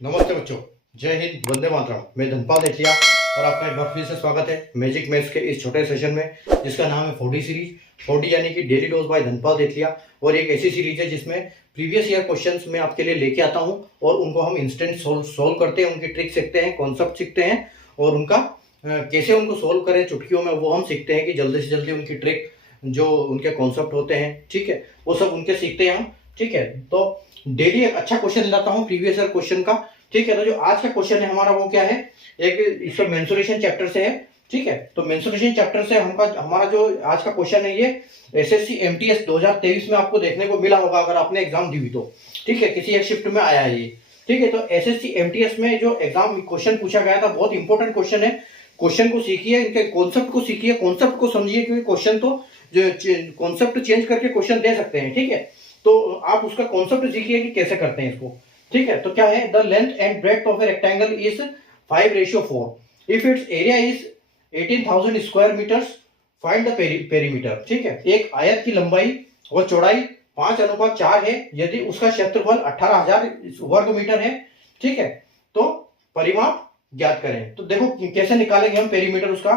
नमस्ते बच्चों, जय हिंद, वंदे मातरम। मैं धनपाल देठिया और आपका एक बार फिर से स्वागत है मैजिक मैथ्स के इस छोटे सेशन में जिसका नाम है 4D सीरीज। 4D यानी कि डेली डोज बाय धनपाल देठिया। और एक ऐसी सीरीज है जिसमें प्रीवियस ईयर क्वेश्चंस मैं आपके लिए लेके आता हूं और उनको हम इंस्टेंट सोल्व करते हैं, उनकी ट्रिक सीखते हैं, कॉन्सेप्ट सीखते हैं और उनका कैसे उनको सोल्व करें चुटकियों में, वो हम सीखते हैं कि जल्दी से जल्दी उनकी ट्रिक जो उनके कॉन्सेप्ट होते हैं, ठीक है, वो सब उनके सीखते हैं हम। ठीक है, तो डेली एक अच्छा क्वेश्चन लाता हूँ प्रीवियस ईयर क्वेश्चन का। ठीक है, तो जो आज का क्वेश्चन है हमारा वो क्या है, एक इसका मेंसुरेशन चैप्टर से है। ठीक है, तो मेंसुरेशन चैप्टर से हमारा जो आज का क्वेश्चन है ये एसएससी एमटीएस 2023 में आपको देखने को मिला होगा अगर आपने एग्जाम दी हुई तो। ठीक है, किसी एक शिफ्ट में आया है ये। ठीक है, तो एसएससी एमटीएस में जो एग्जाम क्वेश्चन पूछा गया था बहुत इंपॉर्टेंट क्वेश्चन है। क्वेश्चन को सीखिए, इनके कॉन्सेप्ट को सीखिए, कॉन्सेप्ट को समझिए, क्योंकि क्वेश्चन तो जो कॉन्सेप्ट चेंज करके क्वेश्चन दे सकते हैं। ठीक है, तो आप उसका कॉन्सेप्ट सीखिए कि कैसे करते हैं इसको। ठीक है, तो क्या है, the length and breadth of a rectangle is 5:4 if its area is 18,000 square metres, find the perimeter. ठीक है, एक आयत की लंबाई और चौड़ाई 5:4 है यदि उसका क्षेत्रफल 18,000 वर्ग मीटर है। ठीक है, तो परिमाप ज्ञात करें। तो देखो कैसे निकालेंगे हम पेरीमीटर उसका।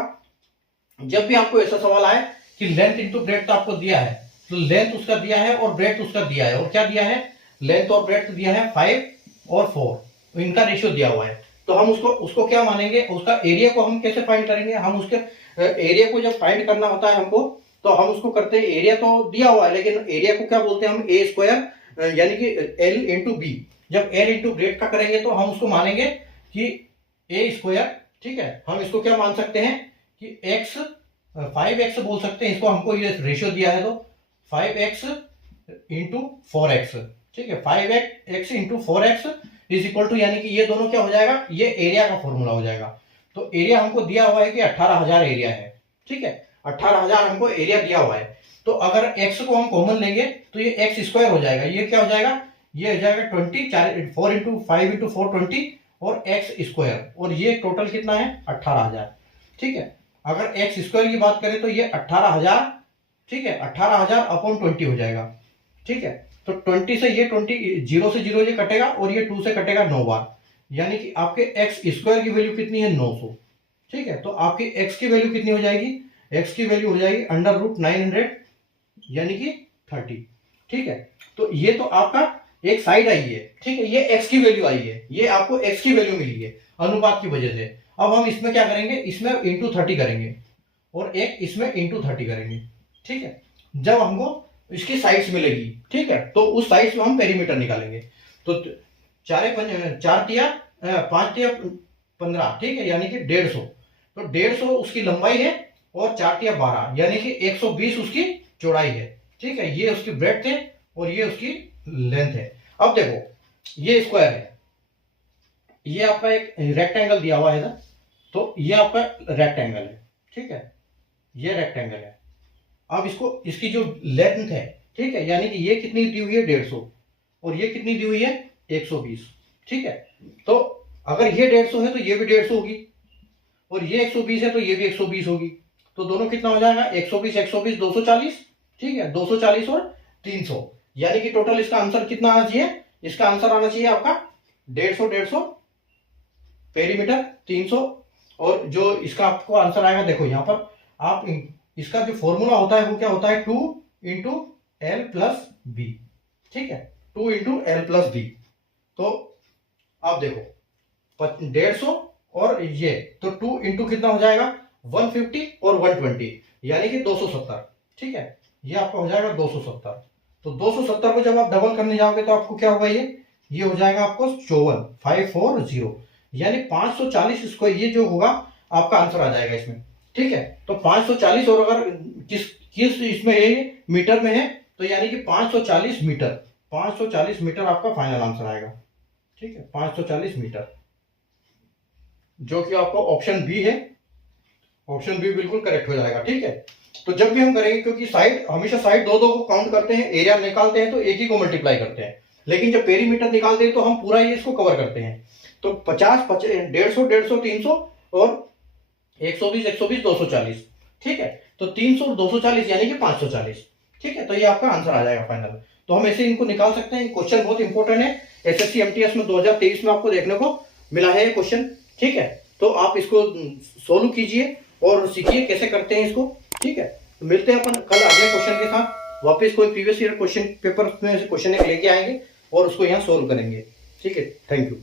जब भी आपको ऐसा सवाल आए कि लेंथ इंटू ब्रेड्थ आपको दिया है, तो लेंथ उसका दिया है और ब्रेड्थ उसका दिया है, और क्या दिया है, लेंथ और ब्रेड्थ दिया है 5 और 4, इनका रेशियो दिया हुआ है। तो हम उसको क्या मानेंगे, उसका एरिया को हम कैसे फाइंड करेंगे। हम उसके एरिया को जब फाइंड करना होता है हमको, तो हम उसको करते हैं, एरिया तो दिया हुआ है लेकिन एरिया को क्या बोलते हैं हम, ए स्क्वायर यानी कि एल इंटू बी। जब एल इंटू ब्रेड्थ का करेंगे तो हम उसको मानेंगे कि ए स्क्वायर। ठीक है, हम इसको क्या मान सकते हैं कि एक्स 5x बोल सकते हैं इसको, हमको ये रेशियो दिया है तो 5x इंटू 4x। ठीक है, 5x into 4x is equal to, यानी कि ये दोनों क्या हो जाएगा, ये एरिया का फॉर्मूला हो जाएगा। तो एरिया हमको दिया हुआ है कि 18,000 एरिया है। ठीक है, 18,000 हमको एरिया दिया हुआ है। तो अगर x को हम कॉमन लेंगे तो ये एक्स स्क्वायर हो जाएगा, ये क्या हो जाएगा, ये हो जाएगा 20, 4 इंटू 5 इंटू 4 20 और एक्स स्क्वायर, और ये टोटल कितना है 18,000। ठीक है, अगर एक्स स्क्वायर की बात करें तो ये 18,000, ठीक है, 18,000 अपॉन 20 हो जाएगा। ठीक है, तो 20 से ये 20, 0 से 0 ये कटेगा और ये 2 से कटेगा 9 बार, यानी कि आपके एक्स स्क्वायर की वैल्यू कितनी है, 900। ठीक है, तो आपकी एक्स की वैल्यू कितनी हो जाएगी, एक्स की वैल्यू हो जाएगी √900 यानी कि 30। ठीक है, तो ये तो आपका एक साइड आई है। ठीक है, ये एक्स की वैल्यू आई है, ये आपको एक्स की वैल्यू मिली है अनुपात की वजह से। अब हम इसमें क्या करेंगे, इसमें इंटू 30 करेंगे और एक इसमें इंटू 30 करेंगे। ठीक है, जब हमको इसकी साइड्स मिलेगी, ठीक है, तो उस साइड्स में हम पेरीमीटर निकालेंगे। तो 4 तिया 5 तिया 15, ठीक है, यानी कि 150। तो 150 उसकी लंबाई है और 4 तिया 12 यानी कि 120 उसकी चौड़ाई है। ठीक है, ये उसकी ब्रेड्थ है और ये उसकी लेंथ है। अब देखो ये स्क्वायर है, ये आपका एक रेक्टेंगल दिया हुआ है ना, तो ये आपका रेक्टेंगल है। ठीक है, ये रेक्टेंगल है। अब इसकी जो लेंथ है, ठीक है, यानी कि ये कितनी दी हुई है 150 और ये कितनी दी हुई है 120। ठीक है, तो अगर ये 150 है तो ये भी 150 होगी और ये 120 है तो ये भी 120 होगी। तो दोनों कितना हो जाएगा, 120 120 240। ठीक है, 240 और 300, यानी कि टोटल इसका आंसर कितना आना चाहिए, इसका आंसर आना चाहिए आपका 150 150 पेरीमीटर 300। और जो इसका आपको आंसर आएगा, देखो यहां पर आप इसका जो फॉर्मूला होता है वो क्या होता है, 2 इंटू एल प्लस बी। ठीक है, 2 इंटू एल प्लस बी। तो आप देखो 150 और ये, तो 2 इंटू कितना हो जाएगा 150 और 120 यानी कि 270। ठीक है, ये आपका हो जाएगा 270। तो 270 को जब आप डबल करने जाओगे तो आपको क्या होगा, ये हो जाएगा आपको 540 यानी 540 स्क्वायर, ये जो होगा आपका आंसर आ जाएगा इसमें। ठीक है, तो 540, और अगर किस इसमें है, मीटर में है, तो यानी कि 540 मीटर, 540 मीटर आपका फाइनल आंसर आएगा। ठीक है, 540 मीटर, जो कि आपको ऑप्शन बी है, ऑप्शन बी बिल्कुल करेक्ट हो जाएगा। ठीक है, तो जब भी हम करेंगे, क्योंकि साइड हमेशा साइड दो को काउंट करते हैं, एरिया निकालते हैं तो एक ही को मल्टीप्लाई करते हैं, लेकिन जब पेरीमीटर निकालते हैं तो हम पूरा ही इसको कवर करते हैं। तो 50 150 150 300 और 120 120 240। ठीक है, तो 300 और 240 यानी कि 540। ठीक है, तो ये आपका आंसर आ जाएगा फाइनल। तो हम ऐसे इनको निकाल सकते हैं। क्वेश्चन बहुत इंपॉर्टेंट है, एसएससी एमटीएस में 2023 में आपको देखने को मिला है ये क्वेश्चन। ठीक है, तो आप इसको सोल्व कीजिए और सीखिए कैसे करते हैं इसको। ठीक है, तो मिलते हैं अपन कल अगले क्वेश्चन के साथ। वापस कोई प्रीवियस ईयर क्वेश्चन पेपर में से क्वेश्चन लेके आएंगे और उसको यहाँ सोल्व करेंगे। ठीक है, थैंक यू।